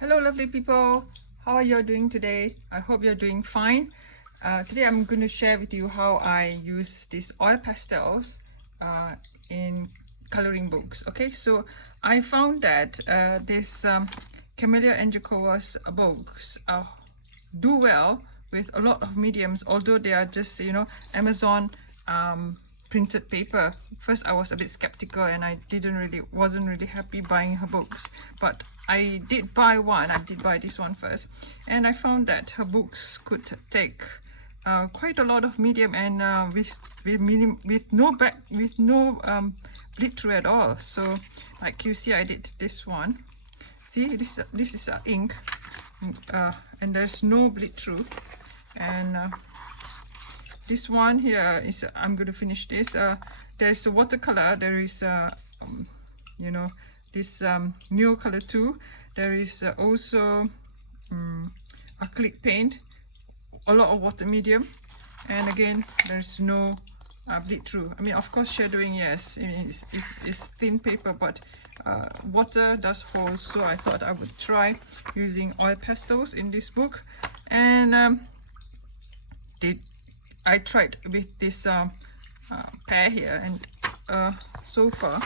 Hello lovely people, how are you doing today? I hope you're doing fine. Today I'm going to share with you how I use these oil pastels in coloring books. Okay, so I found that this Kameliya Angelkova's books do well with a lot of mediums, although they are just, you know, Amazon printed paper. First I was a bit skeptical and I wasn't really happy buying her books, but I did buy one. I did buy this one first, and I found that her books could take quite a lot of medium and with no bleed through at all. So like you see, I did this one. See, this is ink, and there's no bleed through. And this one here is, I'm going to finish this. There's a watercolor, there is you know, this neo color too. There is also acrylic paint, a lot of water medium, and again there's no bleed through. I mean, of course shadowing, yes, it's thin paper, but water does hold. So I thought I would try using oil pastels in this book, and I tried with this pair here, and so far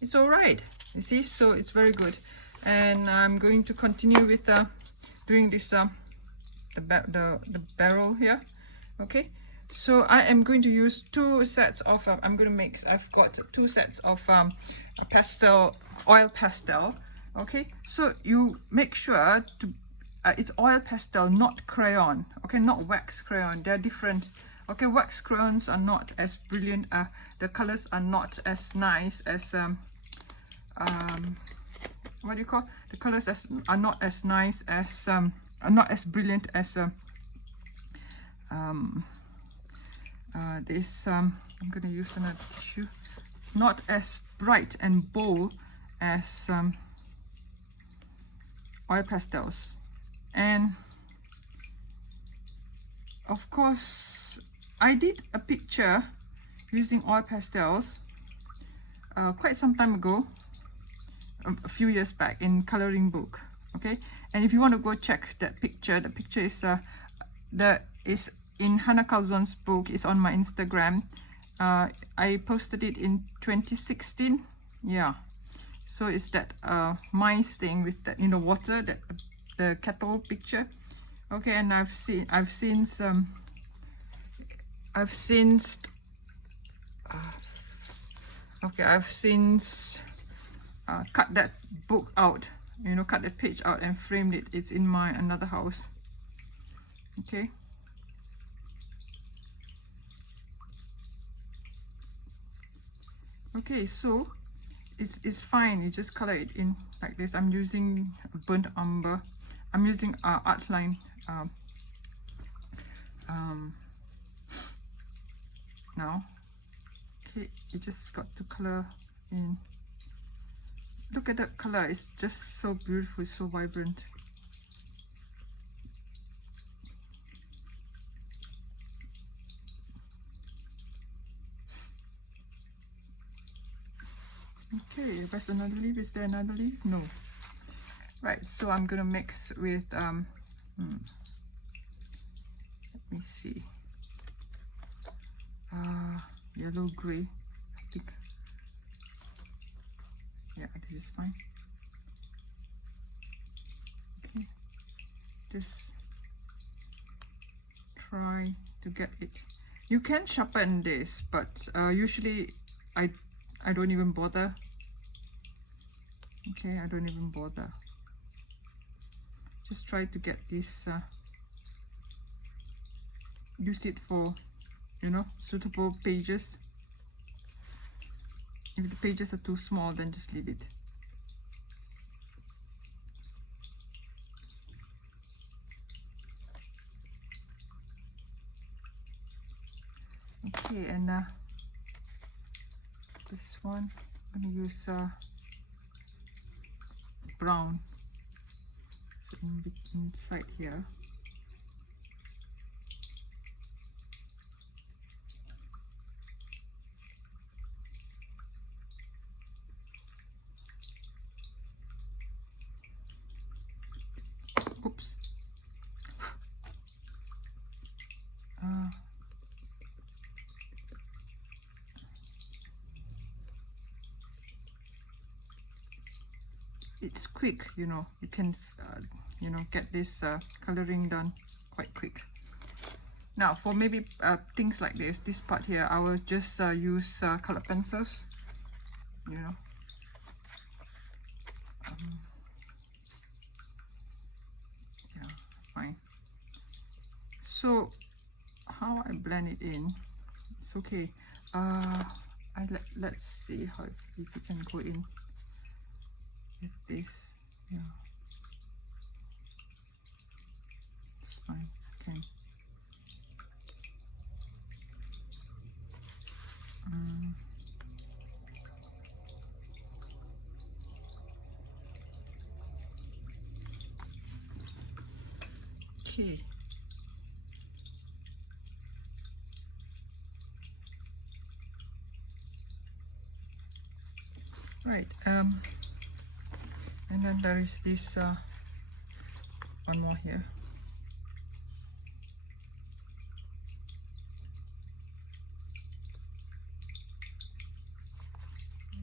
it's all right, you see. So it's very good, and I'm going to continue with doing this the barrel here. Okay, so I am going to use two sets of I'm going to mix. I've got two sets of oil pastel. Okay, so you make sure to it's oil pastel, not crayon. Okay, not wax crayon, they're different. Okay, wax crayons are not as brilliant, the colors are not as nice as what do you call, the colors are not as nice as are not as brilliant as this I'm going to use another tissue, not as bright and bold as oil pastels. And of course I did a picture using oil pastels quite some time ago, a few years back, in coloring book. Okay, and if you want to go check that picture, the picture is is in Hannah Calzon's book. It's on my Instagram. I posted it in 2016. Yeah, so it's that mice thing with that, you know, water, that the kettle picture. Okay, and I've since cut that book out, you know, cut that page out and framed it. It's in my another house. Okay, okay, so it's fine. You just color it in like this. I'm using burnt umber. I'm using outline now. Okay, you just got to color in. Look at that color, it's just so beautiful, so vibrant. Okay, there's another leaf. Is there another leaf? No. Right, so I'm gonna mix with let me see, yellow gray, I think. Yeah, this is fine. Okay, just try to get it. You can sharpen this, but usually I don't even bother. Okay, I don't even bother. Just try to get this use it for, you know, suitable pages. If the pages are too small, then just leave it. Okay, and this one I'm going to use brown, so inside here. it's quick, you know, you can you know, get this coloring done quite quick. Now for maybe things like this part here, I will just use colored pencils, you know. Yeah, fine. So how I blend it in, it's okay. Let's see how, if we can go in with this. Yeah, it's fine. Okay. Okay. Right. And then there is this one more here.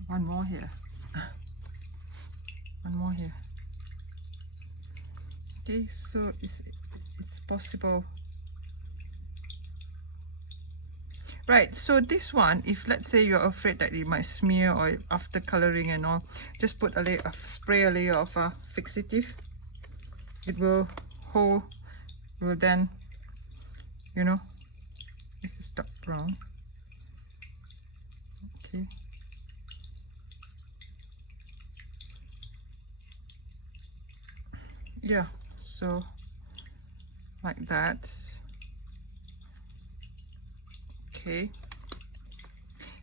One more here. One more here. Okay, so it's possible. Right, so this one, if let's say you're afraid that it might smear or after coloring and all, just put a layer of, spray a layer of fixative. It will hold, will then, you know, this is dark brown. Okay. Yeah, so like that. Okay,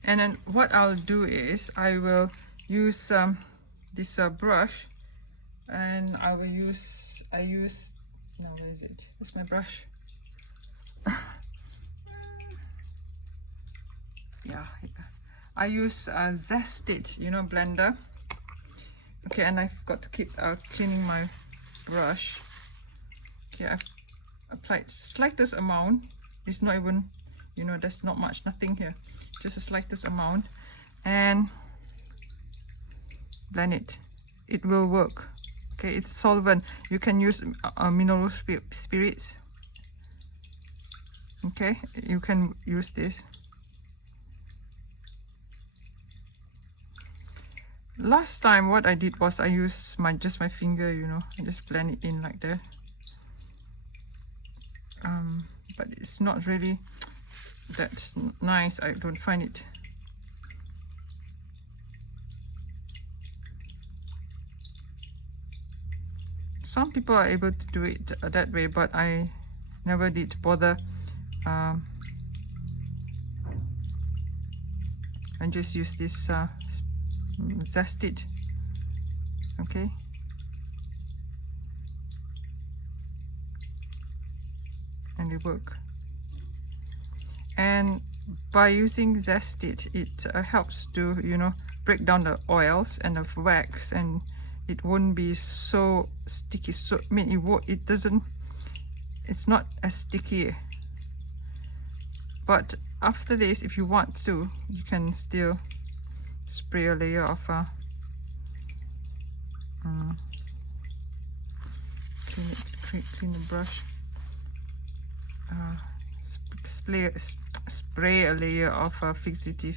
and then what I'll do is I will use this brush, and I use now where is it? Where's my brush? Yeah, I use Zested, you know, blender. Okay, and I've got to keep cleaning my brush. Okay, I've applied slightest amount. It's not even, you know, there's not much, nothing here, just the slightest amount, and blend it. It will work. Okay, it's solvent. You can use mineral spirits. Okay, you can use this. Last time what I did was I used just my finger, you know, I just blend it in like that. But it's not really that nice. I don't find it. Some people are able to do it that way, but I never did bother. I just use this Zested. Okay. And it work. And by using Zested, it helps to, you know, break down the oils and the wax, and it won't be so sticky. So I mean, it's not as sticky. But after this, if you want to, you can still spray a layer of clean the brush. Spray a layer of fixative.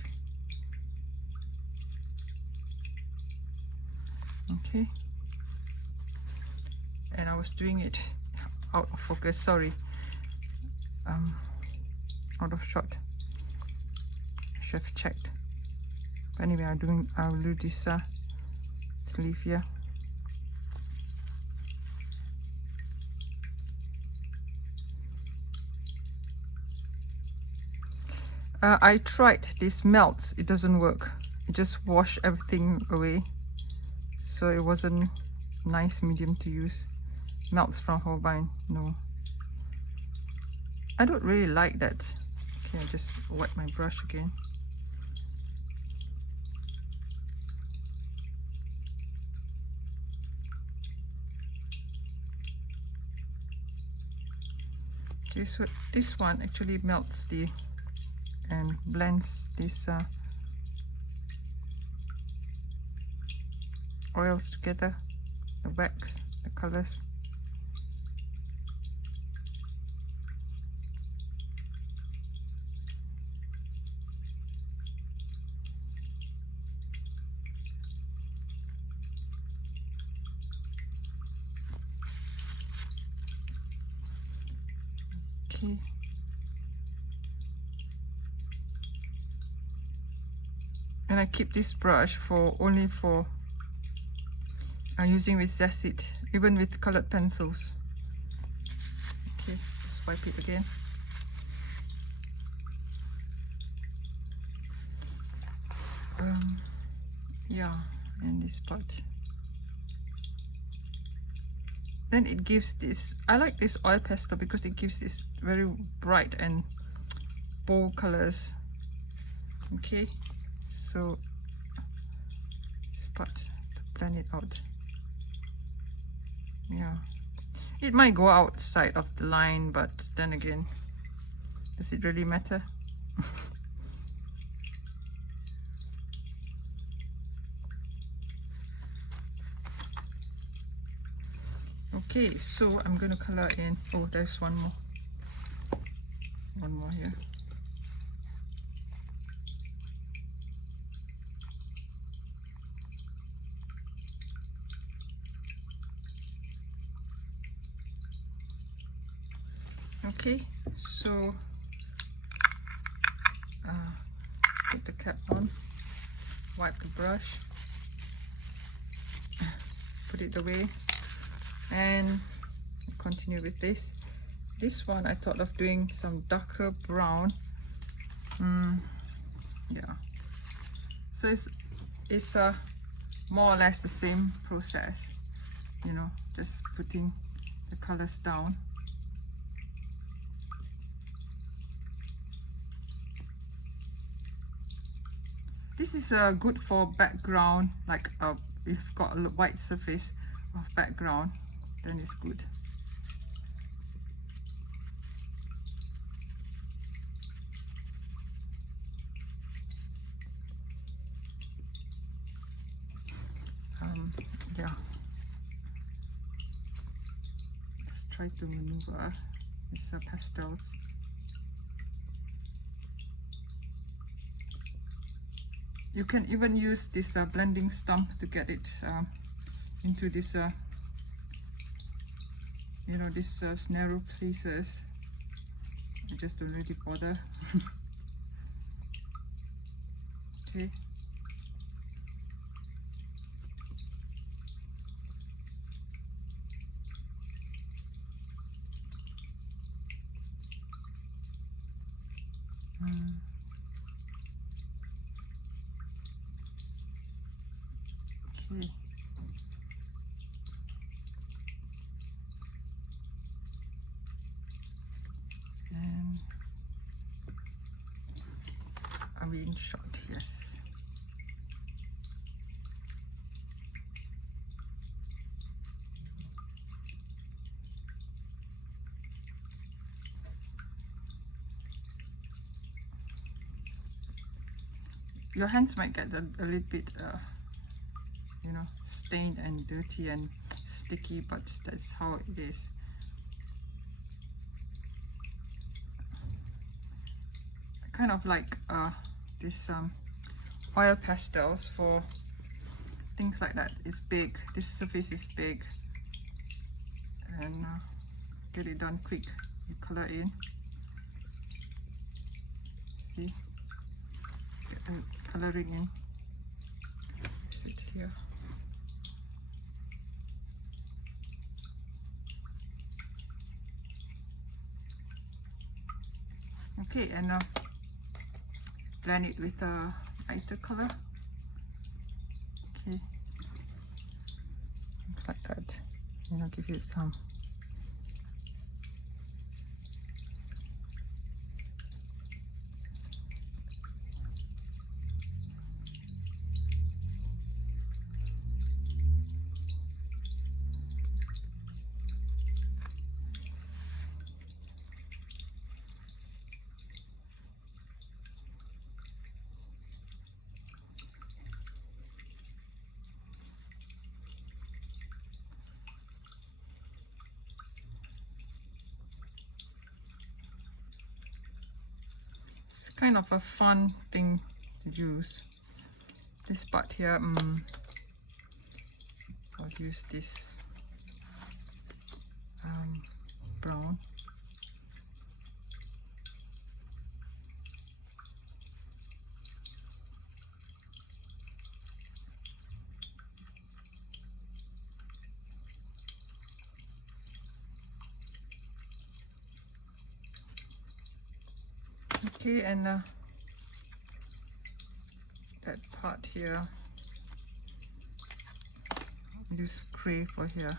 Okay, and I was doing it out of focus, sorry, out of shot. I should have checked. But anyway, I'll do this sleeve here. I tried this melts, it doesn't work. It just wash everything away. So it wasn't nice medium to use. Melts from Holbein, no. I don't really like that. Okay, I just wet my brush again. Okay, so this one actually melts and blends this oils together. the wax, the colors. Okay. And I keep this brush for only for using with zessit, even with colored pencils. Okay, let's wipe it again. Yeah, and this part. Then it gives this, I like this oil pastel because it gives this very bright and bold colors. Okay, so this part to blend it out. Yeah, it might go outside of the line, but then again, does it really matter? Okay, so I'm going to color in, oh, there's one more here. Okay, so put the cap on, wipe the brush, put it away, and continue with this. This one I thought of doing some darker brown. Yeah, so it's more or less the same process, you know, just putting the colors down. This is good for background, like if you've got a white surface of background, then it's good. Yeah, let's try to maneuver these pastels. You can even use this blending stump to get it into this, you know, these narrow places. I just don't really bother. Okay. Okay. And are we in shot? Yes. Your hands might get a little bit, you know, stained and dirty and sticky, but that's how it is. I kind of like this oil pastels for things like that. It's big. This surface is big, and get it done quick. You color in. See, get the coloring in. Sit here. Okay, and blend it with a lighter color. Okay, like that. You know, give it some. kind of a fun thing to use. This part here, I'll use this brown. Okay, and that part here, use gray for here.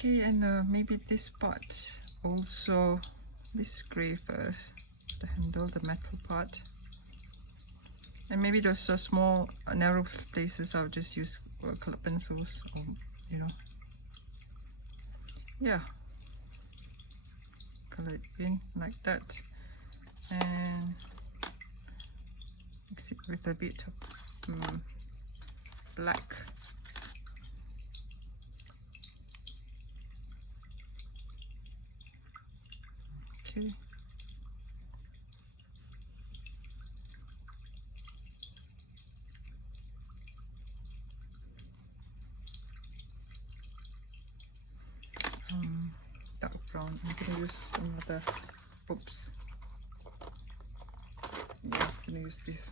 Okay, and maybe this part also, this gray first, the handle, the metal part. And maybe those small narrow places I'll just use colored pencils, or, you know, yeah, color it in like that, and mix it with a bit of black. Okay. Dark brown. I'm gonna use another. Oops. Yeah, I'm gonna use this.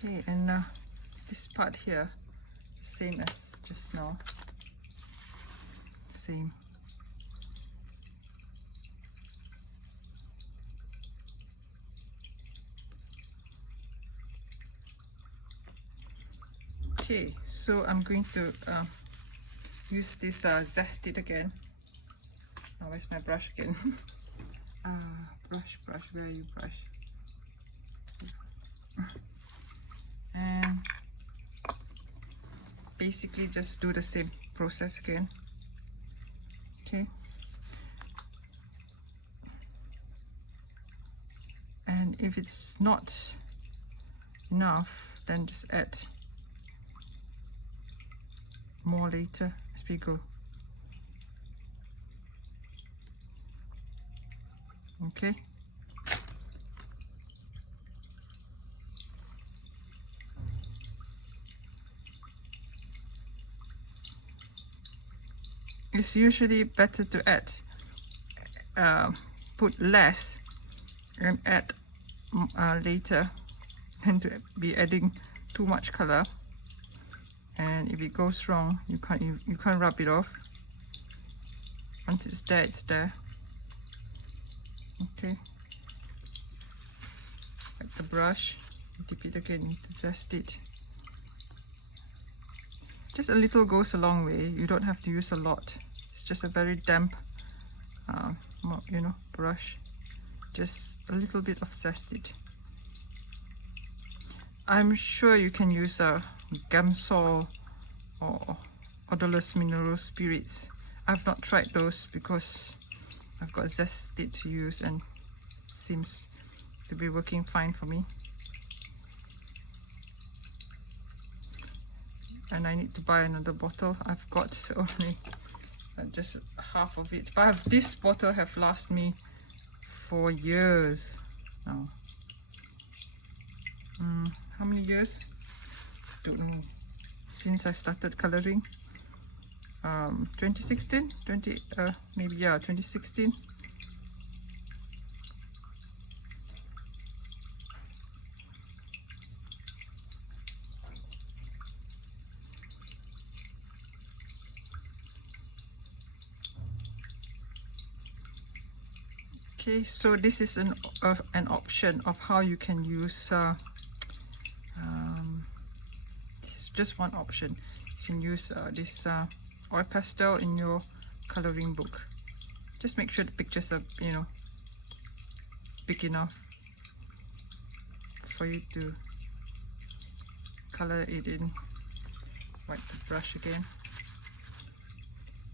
Okay, and this part here, same as just now. Same. Okay, so I'm going to use this Zest It again. Oh, where's my brush again? Brush, where are you, brush? And basically just do the same process again. Okay. And if it's not enough, then just add more later as we go. Okay. It's usually better to add, put less and add later than to be adding too much color. And if it goes wrong, you can't rub it off. Once it's there, it's there. Okay. Like the brush, dip it again into Zest It. Just a little goes a long way. You don't have to use a lot. It's just a very damp, you know, brush. Just a little bit of Zest It. I'm sure you can use a Gamsol or odorless mineral spirits. I've not tried those because I've got Zest It to use and it seems to be working fine for me. And I need to buy another bottle. I've got only just half of it, but this bottle have lasted me for years now. How many years? Don't know. Since I started coloring, 2016, maybe, yeah, 2016. Okay, so this is an option of how you can use just one option. You can use this oil pastel in your coloring book. Just make sure the pictures are, you know, big enough for you to color it in. Wipe the brush again,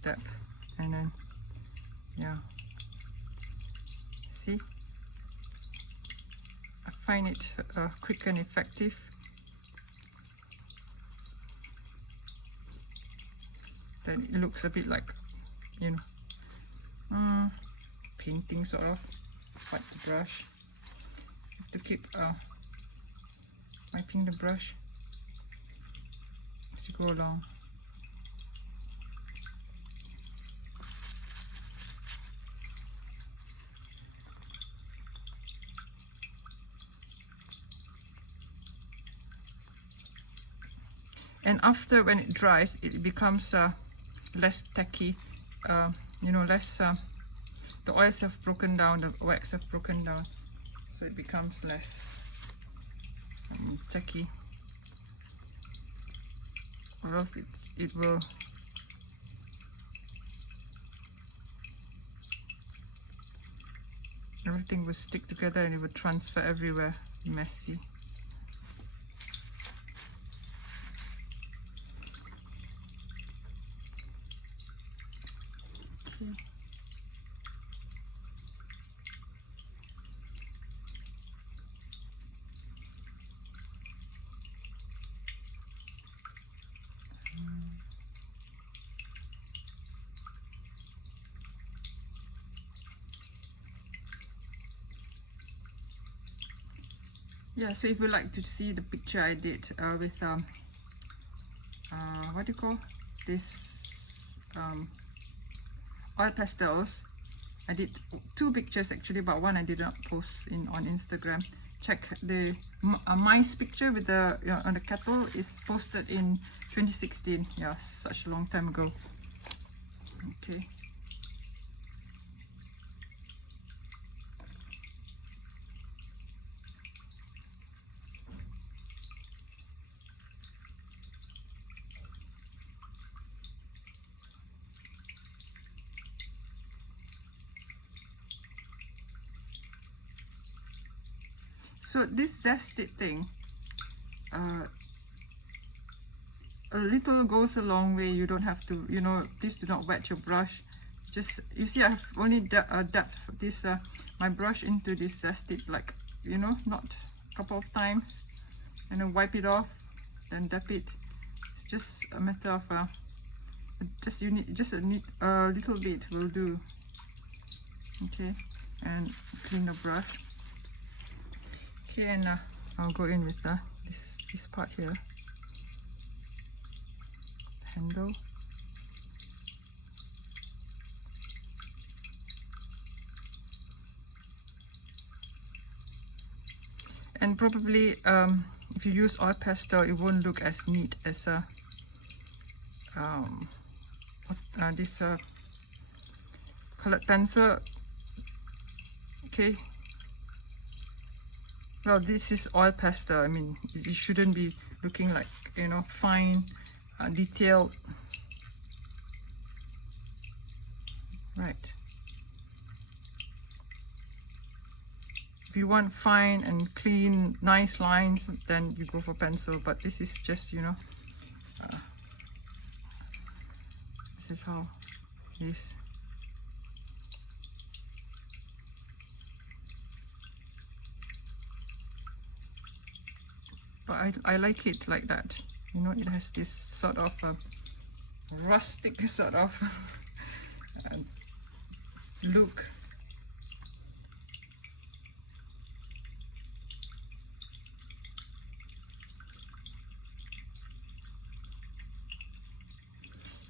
dab, and then yeah, see, I find it quick and effective. Then it looks a bit like, you know, painting sort of. Wipe the brush. You have to keep wiping the brush as you go along. And after, when it dries, it becomes less tacky, you know, less, the oils have broken down, the wax have broken down, so it becomes less tacky, or else it will everything will stick together and it will transfer everywhere, messy. Okay. Yeah, so if you like to see the picture I did with what do you call this, oil pastels, I did 2 pictures actually, but one I did not post on Instagram. Check the mice picture with the, you know, on the kettle is posted in 2016. Yeah, such a long time ago. Okay. So this zested thing, a little goes a long way. You don't have to, you know, please do not wet your brush. Just, you see, I've only dabbed this my brush into this zested, like, you know, not a couple of times, and then wipe it off, then dab it. It's just a matter of just you need just a little bit will do. Okay, and clean the brush. Okay, and I'll go in with this part here, handle. And probably if you use oil pastel, it won't look as neat as this colored pencil. Okay. Well, this is oil pastel. I mean, it shouldn't be looking like, you know, fine, detailed. Right. If you want fine and clean, nice lines, then you go for pencil. But this is just, you know, this is how it is. But I like it like that. You know, it has this sort of rustic sort of look.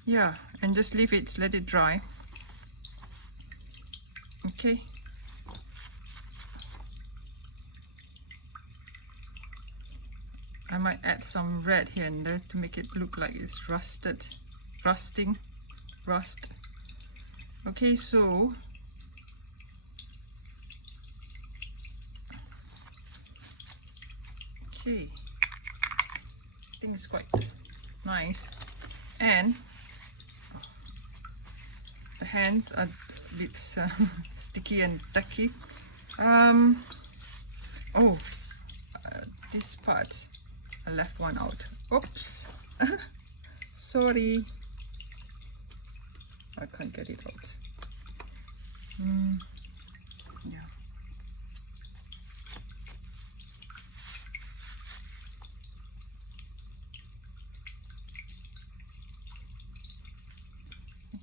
Yeah, and just leave it, let it dry. Okay. I might add some red here and there to make it look like it's rusting. Okay, so okay, I think it's quite nice. And the hands are a bit sticky and tacky. This part, I left one out. Oops. Sorry. I can't get it out. Yeah.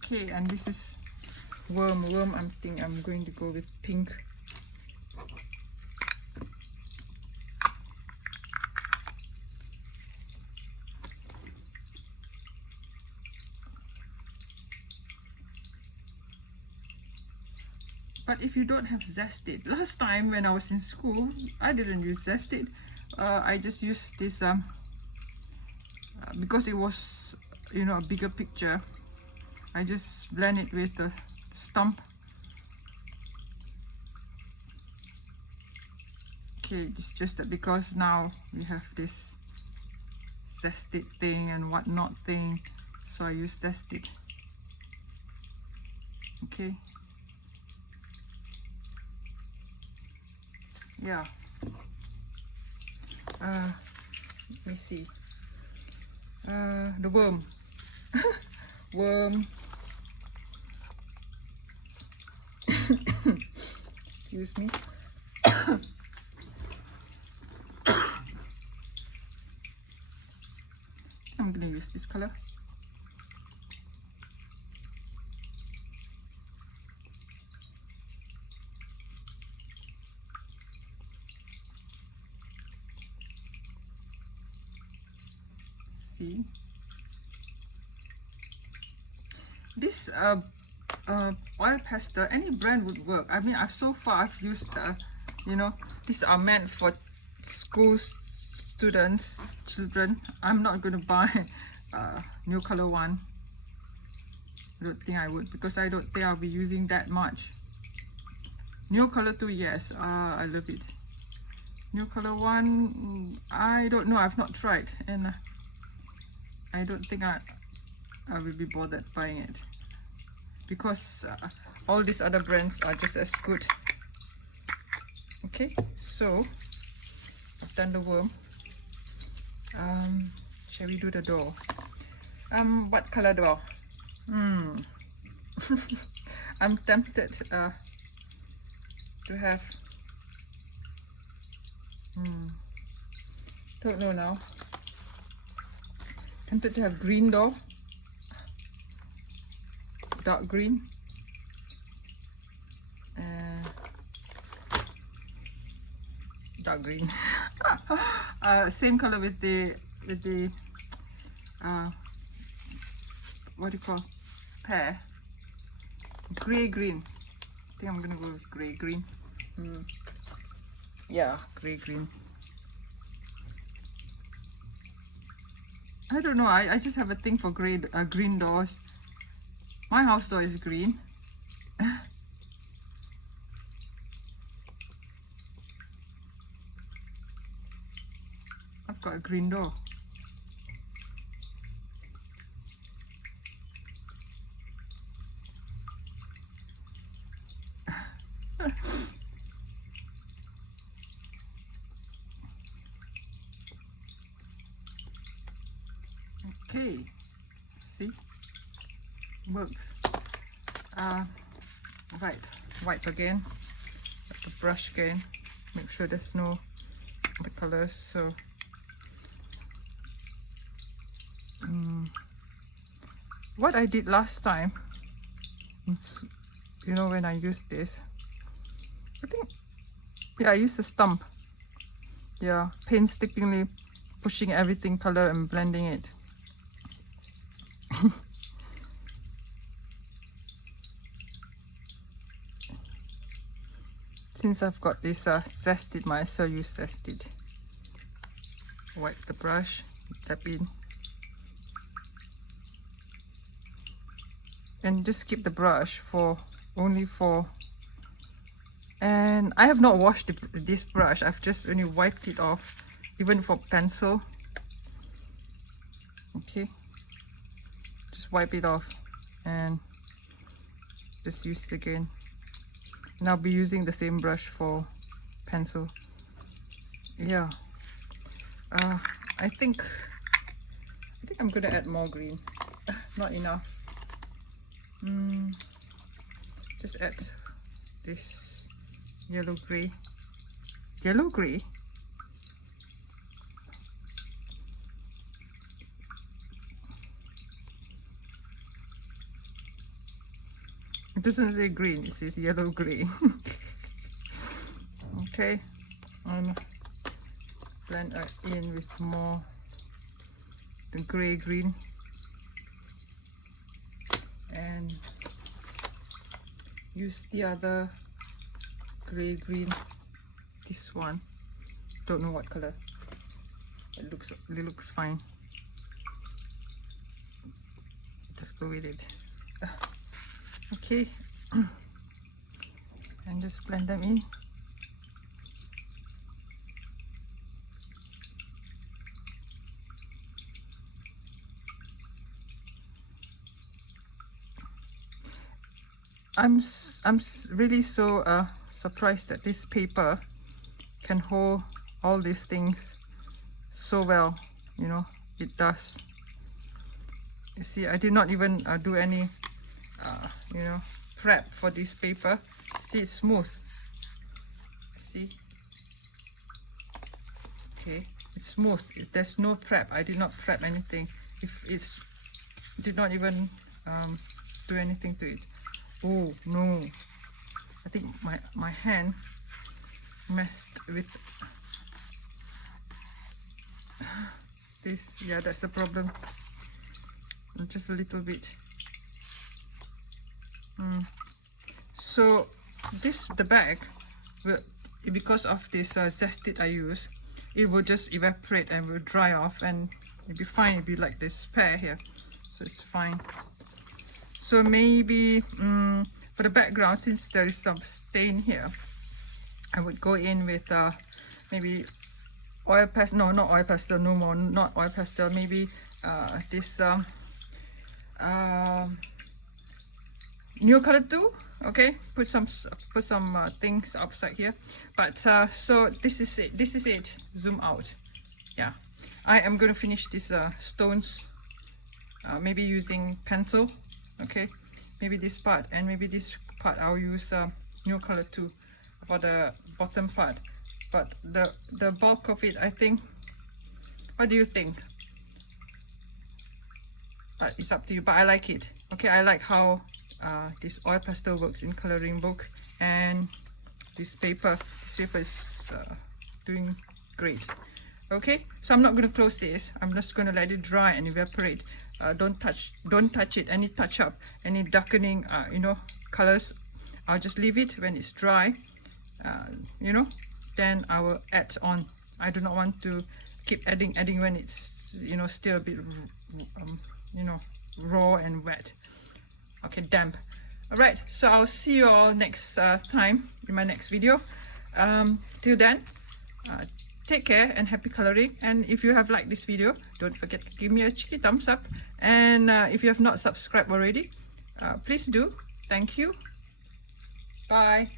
Okay, and this is worm. I think I'm going to go with pink. But if you don't have zested, last time when I was in school, I didn't use zested. I just used this because it was, you know, a bigger picture. I just blend it with the stump. Okay, it's just that because now we have this zested thing and whatnot thing, so I use zested. Okay. Yeah. Let me see. The worm. Worm. Excuse me. I'm gonna use this color. See, this oil pastel, any brand would work. I mean, so far I've used you know, these are meant for school students, children. I'm not going to buy new color one. I don't think I would, because I don't think I'll be using that much. New color 2, yes, I love it. New color 1, I don't know, I've not tried, and I don't think I will be bothered buying it, because all these other brands are just as good. Okay, so I've done the worm. Shall we do the door? What color door? I'm tempted to have don't know now. Tempted to have green door, dark green, dark green. Same color with the what do you call, pear, gray green. I think I'm gonna go with gray green. Yeah, gray green. I don't know, I just have a thing for green doors. My house door is green. I've got a green door. Okay, see, works. Right, wipe again, the brush again, make sure there's no other colors. So what I did last time, you know, when I used this, I think, yeah, I used the stump. Yeah, painstakingly pushing everything color and blending it. Since I've got this zested, might as well use zested. Wipe the brush, tap in, and just keep the brush for only for. And I have not washed this brush. I've just only wiped it off, even for pencil. Okay, just wipe it off and just use it again. And I'll be using the same brush for pencil. Yeah, I think I'm gonna add more green. Not enough. Just add this yellow gray. Yellow gray. It doesn't say green, it says yellow gray. Okay, blend in with more the gray green, and use the other gray green, this one, don't know what color, it looks fine, just go with it. Okay, and just blend them in. I'm really so surprised that this paper can hold all these things so well. You know, it does. You see, I did not even do any you know, prep for this paper. See, it's smooth. See, okay, it's smooth. There's no prep. I did not prep anything. If it's did not even do anything to it. Oh no, I think my hand messed with this. Yeah, that's the problem. Just a little bit. So the bag will, because of this zested I use, it will just evaporate and will dry off, and it'll be fine. It'll be like this pear here, so it's fine. So maybe for the background, since there is some stain here, I would go in with maybe oil pastel. No, not oil pastel. No more, not oil pastel. Maybe this New color too. Okay, put some things upside here. But so this is it. Zoom out. Yeah, I am going to finish these stones. Maybe using pencil. Okay, maybe this part, and maybe this part I'll use new color too for the bottom part. But the bulk of it, I think. What do you think? But it's up to you. But I like it. Okay, I like how this oil pastel works in coloring book, and this paper is doing great. Okay, so I'm not going to close this. I'm just going to let it dry and evaporate. Don't touch it. Any touch up, any darkening, you know, colors, I'll just leave it when it's dry. You know, then I will add on. I do not want to keep adding when it's, you know, still a bit you know, raw and wet. Okay, damp. All right, so I'll see you all next time in my next video. Till then, take care and happy coloring. And if you have liked this video, don't forget to give me a cheeky thumbs up. And if you have not subscribed already, please do. Thank you. Bye.